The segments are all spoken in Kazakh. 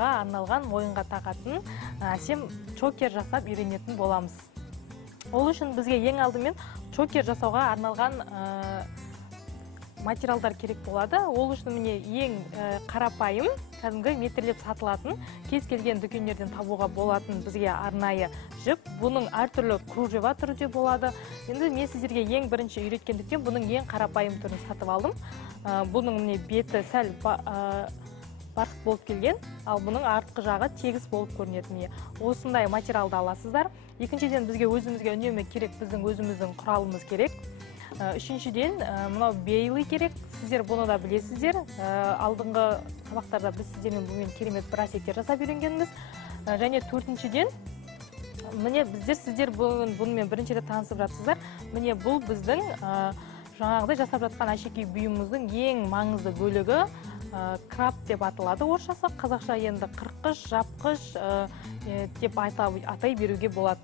арналған мойынға тағатын әсем чокер жасап үйренетін боламыз. Ол үшін бізге ең алдымен чокер жасауға арналған материалдар керек болады. Ол үшін міне ең қарапайым, кәдімгі метрлеп сатылатын, кез келген дүкендерден табуға болатын бізге арнайы жіп. Бұның әртүрлі кружева түрі де болады. Енді мен сіздерге ең бірінші үйреткендіктен бұның ең қарапайым түрін сатып алдым. Бұның міне беті сәл барқыт болып келген, ал бұның артқы жағы тегіс болып көрінетін. Осындай материалды аласыздар. Екіншіден бізге өзімізге үнемі керек, біздің өзіміздің құралымыз керек. Үшіншіден мынау бейлі керек. Сіздер бұны да білесіздер. Алдыңғы сабақтарда біз сіздермен бұмен керемет брасеттер жасап үйренгенбіз. Және төртіншіден міне сіздер бұнымен бірінші рет танысып жатсыздар. Міне бұл біздің жаңағыдай жасап жатқан әшекей бұйымымыздың ең маңызды бөлігі. Краб деп аталады орысшасы, қазақша енді қырқыш, жапқыш деп атай беруге болады.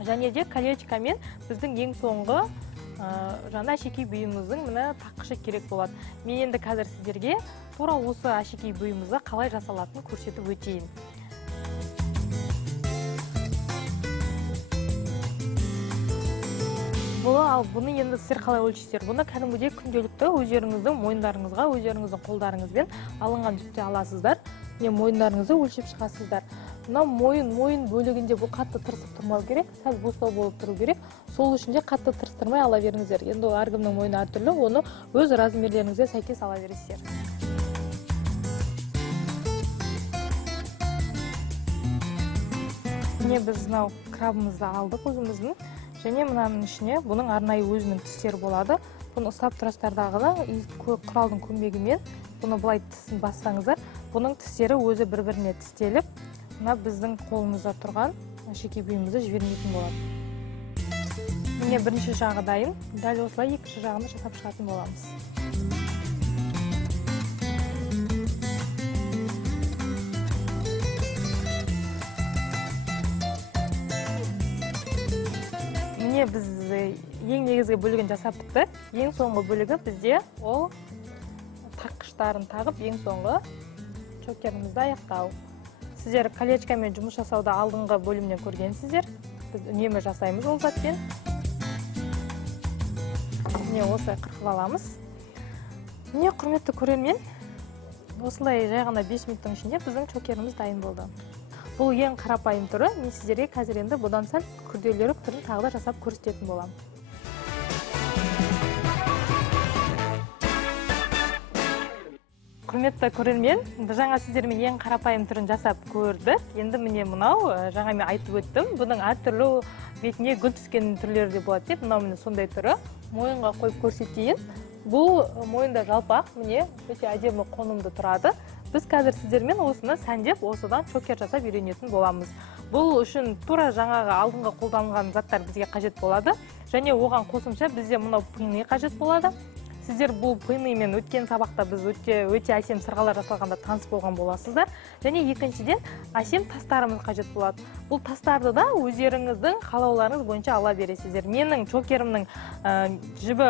Және де колечкамен біздің ең соңғы жаңа әшекей бұйымымыздың міне таққышы керек болады. Мен енді қазір сіздерге тура осы әшекей бұйымымызды қалай жасалатынын көрсетіп өтейін. Бұны енді сіздер қалай өлшейсіздер? Бұны кәдімгідей күнделікті өздеріңіздің мойындарыңызға, өздеріңіздің қолдарыңызбен алынған жүкте аласыздар. Мойындарыңызды өлшеп шығасыздар. Мына мойын бөлігінде бұл қатты тырысып тұрмау керек, сәл босау болып тұру керек. Сол үшін де қатты тырыстырмай ала беріңіздер. Енді әркімнің мойны әртүрлі, оны өз размерлеріңізге сәйкес ала бересіздер. Міне біз мынау крабымызды алдық өзіміздің. Және мұнаның ішіне бұның арнайы өзінің тістері болады. Бұны ұстап тұрастардағыда құралдың көмегімен бұны былай тісін бассаңыздар, бұның тістері өзі бір-біріне тістеліп, мына біздің қолымызда тұрған әшекей бұйымымызды жібермейтін болады. Міне бірінші жағы дайын, дәл осылай екінші жағын жасап шығатын боламыз. Біз ең негізгі бөлігін жасап бітті. Ең соңғы бөлігі бізде ол таққыштарын тағып, ең соңғы чокерімізді аяқтау. Сіздер колечкамен жұмыс жасауда алдыңғы бөлімнен көргенсіздер. Біз үнемі жасаймыз ол затпен. Міне осылай қырқып аламыз. Міне құрметті көрермен, осылай жай ғана 5 минуттың ішінде біздің чокеріміз дайын болды. Бұл ең қарапайым түрі, мен сіздерге қазір енді бұдан сәл күрделірек түрін тағы да жасап көрсететін боламын. Құрметті көрермен, біз жаңа сіздермен ең қарапайым түрін жасап көрдік. Енді міне мынау, жаңа мен айтып өттім, бұның әртүрлі бетіне гүл түскен түрлері де болады деп, мынау міне сондай түрі. Мойынға қойып көрсетейін. Бұл мойында жалпақ, міне өте әдемі қонымды тұрады. Біз қазір сіздермен осыны сәндеп, осыдан чокер жасап үйренетін боламыз. Бұл үшін тура жаңағы алдыңғы қолданылған заттар бізге қажет болады. Және оған қосымша бізде мынау пыйны қажет болады. Сіздер бұл пыйнымен өткен сабақта біз өте әсем сырғалар жасалғанда таныс болған боласыздар. Және екіншіден әсем тастарымыз қажет болады. Бұл тастарды да өздеріңіздің қалауларыңыз бойынша ала бересіздер. Менің чокерімнің жібі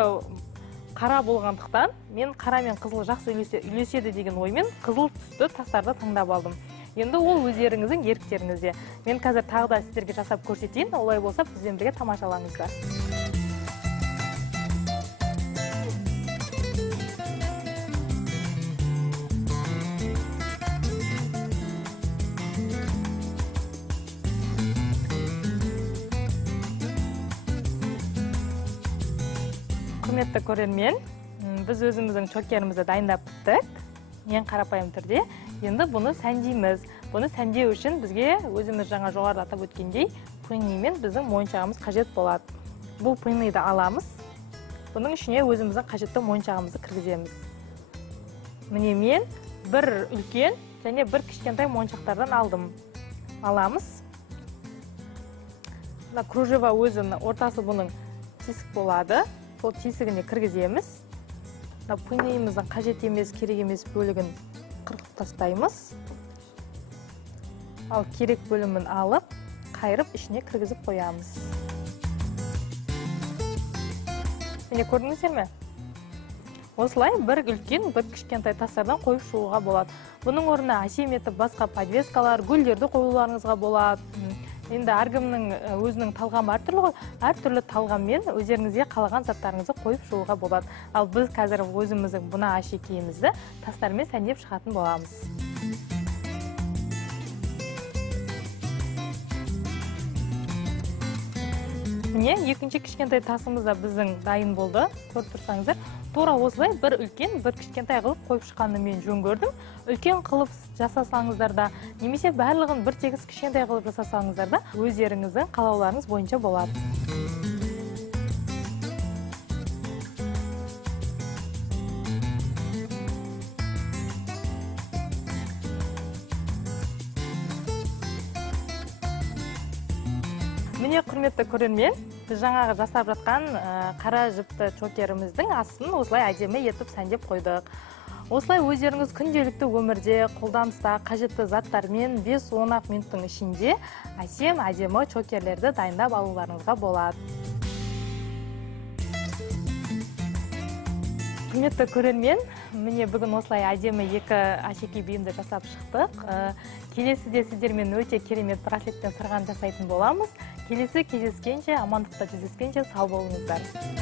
қара болғандықтан, мен қара мен қызыл жақсы үйлеседі деген оймен қызыл түсті тастарды таңдап алдым. Енді ол өздеріңіздің еріктеріңізде. Мен қазір тағы да сіздерге жасап көрсетейін, олай болса бізбен бірге тамашалаңыздар. Құрметті көрермен, біз өзіміздің чокерімізді дайындап біттік. Ең қарапайым түрде. Енді бұны сәндейміз. Бұны сәндеу үшін бізге өзіміз жаңа жоғарыда атап өткендей пыйнымен біздің мойыншағымыз қажет болады. Бұл пыйныйды аламыз. Бұның ішіне өзіміздің қажетті мойыншағымызды кіргіземіз. Міне мен бір үлкен және бір кішкентай мойыншақтардан алдым. Аламыз. Кружева өзінің ортасы бұның тесік болады. Сол тесігіне кіргіземіз. Пыйнымыздың қажет емес, керек емес бөлігін қырқып тастаймыз. Ал керек бөлімін алып, қайырып ішіне кіргізіп қоямыз. Міне көрдіңіздер ме? Осылай бір үлкен, бір кішкентай тастардан қойып шығуға болады. Бұның орнына әсем етіп басқа подвескалар, гүлдерді қоюларыңызға болады. Енді әркімнің өзінің талғамы әртүрлі ғой. Әртүрлі талғаммен өздеріңізге қалаған заттарыңызды қойып шығуға болады. Ал біз қазір өзіміздің мына әшекейімізді тастармен сәндеп шығатын боламыз. Міне, екінші кішкентай тасымыз да біздің дайын болды. Көріп тұрсаңыздар, тура осылай бір үлкен, бір кішкентай қылып қойып шыққанды мен жөн көрдім. Үлкен қылып жасасаңыздар да, немесе барлығын бір тегіс кішкентай қылып жасасаңыздар да, өздеріңіздің қалауларыңыз бойынша болады. Міне, құрметті көрермен, біз жаңағы жасап жатқан қара жіпті чокеріміздің астын осылай әдемі етіп сәндеп қойдық. Осылай өздеріңіз күнделікті өмірде қолданыста қажетті заттармен 5-10 минуттың ішінде әдемі чокерлерді дайындап алуларыңызға болады. Құрметті көрермен, міне бүгін осылай әдемі екі әшекей бұйымды жасап шықтық. Келесіде сіздермен өте керемет браслет пен сырған жасайтын боламыз. Келесі кездескенше, амандықта жүздескенше сау болыңыздар.